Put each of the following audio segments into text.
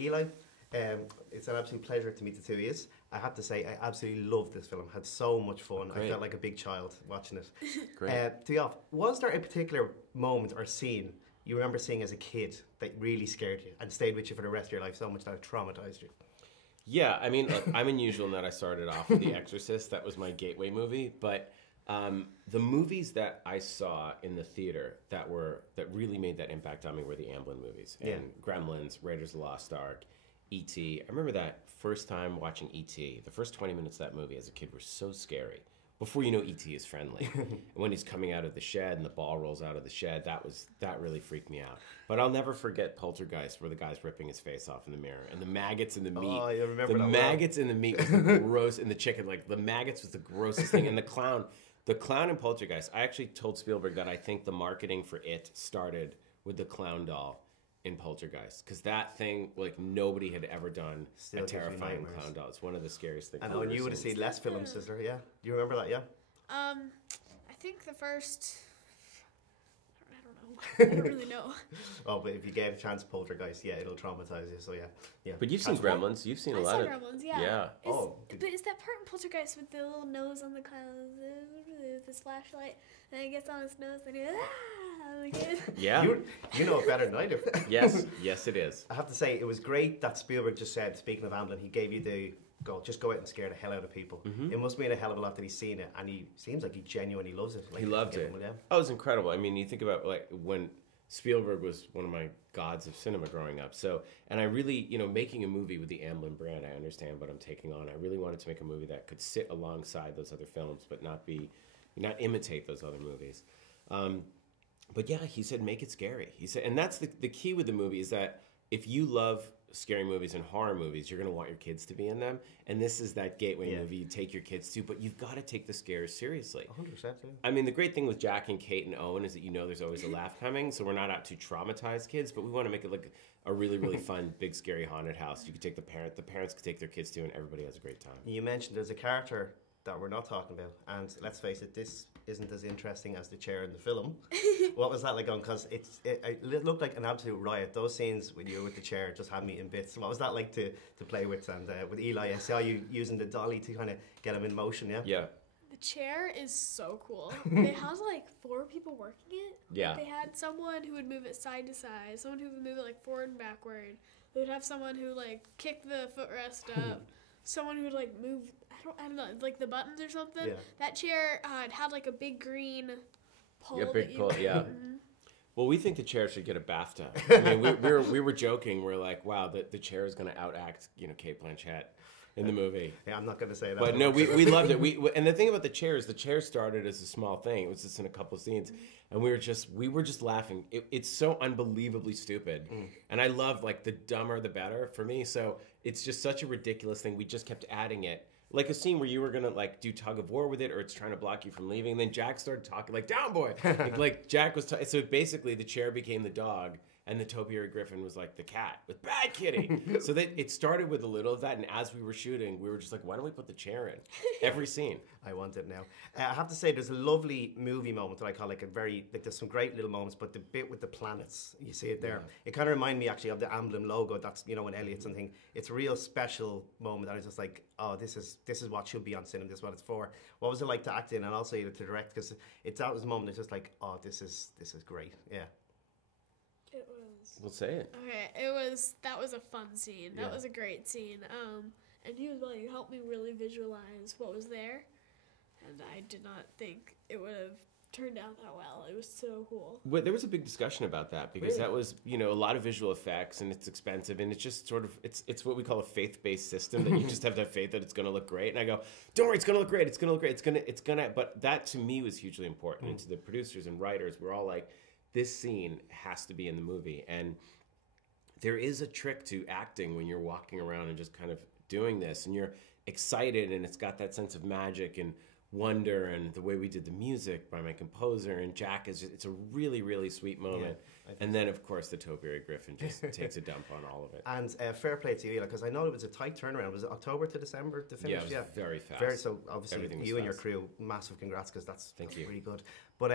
Eli, it's an absolute pleasure to meet the two of you. I have to say, I absolutely loved this film. Had so much fun. Great. I felt like a big child watching it. Great. To be off, was there a particular moment or scene you remember seeing as a kid that really scared you and stayed with you for the rest of your life so much that it traumatized you? Yeah, I mean, look, I'm unusual in that I started off with The Exorcist. That was my gateway movie. But the movies that I saw in the theater that really made that impact on me were the Amblin movies. And Gremlins, Raiders of the Lost Ark, E.T. I remember that first time watching E.T., the first 20 minutes of that movie as a kid were so scary. Before you know E.T. is friendly. And when he's coming out of the shed and the ball rolls out of the shed, that really freaked me out. But I'll never forget Poltergeist, where the guy's ripping his face off in the mirror. And the maggots in the meat. Oh, you remember that? The maggots in the meat was the gross, and the chicken, like the maggots was the grossest thing. And the clown in Poltergeist, I actually told Spielberg that I think the marketing for it started with the clown doll in Poltergeist, because that thing, like, nobody had ever done a terrifying clown doll. It's one of the scariest things. I know, and you would have seen less films, sister. Yeah, do you remember that? Yeah. I think the first. I don't know. I don't really know. Oh, but if you get a chance, Poltergeist, yeah, it'll traumatize you. So yeah. But you've seen Gremlins. You've seen a lot of Gremlins, yeah. Yeah. But is that part in Poltergeist with the little nose on the clown with his flashlight, and it gets on his nose and he Yeah. You know it better than I do. Yes, it is. I have to say, it was great that Spielberg just said, speaking of Amblin, he gave you the just go out and scare the hell out of people. It must mean a hell of a lot that he's seen it, and he seems like he genuinely loves it. Like, he loved it. Oh, it was incredible. I mean, you think about like when Spielberg was one of my gods of cinema growing up. So, and I really, making a movie with the Amblin brand, I understand what I'm taking on. I really wanted to make a movie that could sit alongside those other films, but not imitate those other movies. But yeah, he said, make it scary. He said, and that's the key with the movie is that if you love scary movies and horror movies, you're going to want your kids to be in them. And this is that gateway movie you take your kids to, but you've got to take the scares seriously. 100%. Yeah. I mean, the great thing with Jack and Kate and Owen is that there's always a laugh coming, so we're not out to traumatize kids, but we want to make it like a really, really fun, big, scary haunted house. You could take the parents could take their kids to, and everybody has a great time. You mentioned there's a character that we're not talking about, and let's face it, this isn't as interesting as the chair in the film. What was that like on? Because it looked like an absolute riot. Those scenes with you with the chair just had me in bits. What was that like to play with? And with Eli, I saw you using the dolly to kind of get him in motion. Yeah. The chair is so cool. They had like 4 people working it. Yeah. They had someone who would move it side to side, someone who would move it like forward and backward. They would have someone who like kicked the footrest up. Someone who would like move, I don't know, like the buttons or something. Yeah. That chair had like a big green pole. Yeah, big pole. Yeah. Well, we think the chair should get a BAFTA. I mean, we were joking. We're like, wow, the chair is going to outact, Kate Blanchett in the movie. Yeah, I'm not going to say that. But no, we loved it. And the thing about the chair is the chair started as a small thing. It was just in a couple of scenes. And we were just laughing. It's so unbelievably stupid. And I love, like, the dumber the better for me. So it's just such a ridiculous thing. We just kept adding it. Like a scene where you were going to, like, do tug of war with it, or it's trying to block you from leaving. And then Jack started talking, like, down, boy. like Jack was so basically the chair became the dog. And the topiary griffin was like the cat with bad kitty. So that it started with a little of that, and as we were shooting, we were just like, why don't we put the chair in every scene? I want it now. I have to say, there's a lovely movie moment that I call like there's some great little moments, but the bit with the planets, you see it there. It kind of reminded me actually of the Amblin logo. That's when Elliot's and thing. It's a real special moment, and I was just like, oh, this is what should be on cinema. This is what it's for. What was it like to act in, and also to direct? Because that was a moment. It's just like, oh, this is great. Yeah. It was. We'll say it. Okay, that was a fun scene. That was a great scene. And you as well, you helped me really visualize what was there. And I did not think it would have turned out that well. It was so cool. Well, there was a big discussion about that because that was, a lot of visual effects, and it's expensive, and it's just sort of, it's what we call a faith-based system that you just have to have faith that it's going to look great. And I go, don't worry, it's going to look great. It's going to look great. It's going to, but that to me was hugely important. And to the producers and writers, we're all like, this scene has to be in the movie. And there is a trick to acting when you're walking around and just kind of doing this, and you're excited, and it's got that sense of magic. And wonder, and the way we did the music by my composer, and Jack is just, it's a really, really sweet moment. And then, of course, the Topiary Griffin just takes a dump on all of it. And fair play to you, because I know it was a tight turnaround. Was it October to December to finish? Yeah, it was very fast. So obviously, you and your crew, massive congrats, because that's really good. But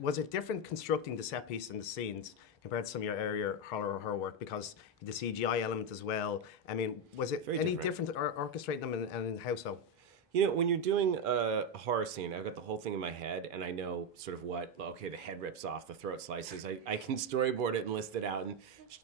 was it different constructing the set piece and the scenes compared to some of your earlier horror work, because the CGI element as well? I mean, was it any different orchestrating them and in-house? You know, when you're doing a horror scene, I've got the whole thing in my head, and I know sort of what, okay, the head rips off, the throat slices. I can storyboard it and list it out and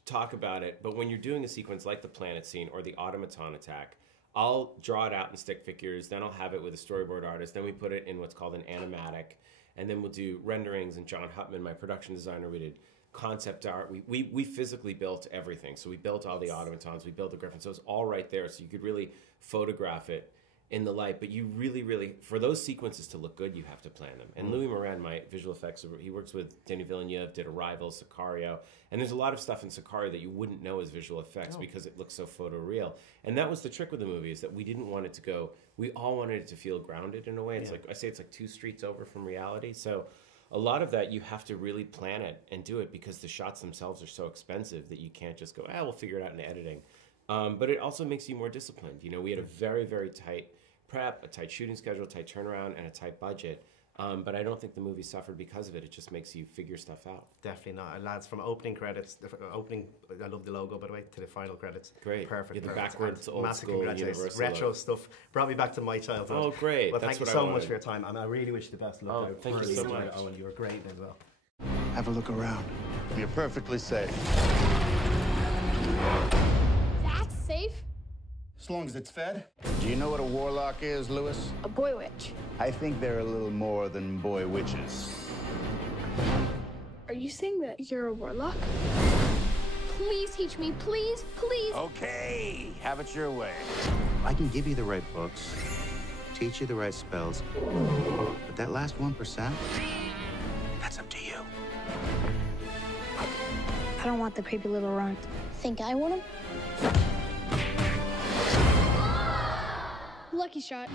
talk about it. But when you're doing a sequence like the planet scene or the automaton attack, I'll draw it out in stick figures, then I'll have it with a storyboard artist, then we put it in what's called an animatic, and then we'll do renderings, and John Hutman, my production designer, we did concept art. We physically built everything. So we built all the automatons, we built the griffin, so it's all right there, so you could really photograph it in the light. But you really, for those sequences to look good, you have to plan them. And Louis Moran, my visual effects, he works with Denis Villeneuve, did Arrival, Sicario, and there's a lot of stuff in Sicario that you wouldn't know as visual effects because it looks so photoreal. And that was the trick with the movie, is that we didn't want it to go, we all wanted it to feel grounded in a way. It's like, I say it's like 2 streets over from reality. So a lot of that, you have to really plan it and do it, because the shots themselves are so expensive that you can't just go, we'll figure it out in editing. But it also makes you more disciplined. You know, we had a very, very tight prep, a tight shooting schedule, tight turnaround, and a tight budget. But I don't think the movie suffered because of it. It just makes you figure stuff out. Definitely not. And lads, from opening credits, I love the logo, by the way, to the final credits. Great. Perfect. The backwards old massive school congratulations. Retro stuff. Brought me back to my childhood. Oh, great. Well, thank you so much for your time. And I really wish you the best of luck. Thank you so much. Owen, you were great as well. Have a look around. You're perfectly safe. That's safe? As long as it's fed. Do you know what a warlock is, Lewis? A boy witch. I think they're a little more than boy witches. Are you saying that you're a warlock? Please teach me, please, please. Okay, have it your way. I can give you the right books, teach you the right spells, but that last 1%, that's up to you. I don't want the creepy little runt. Think I want him? Lucky shot.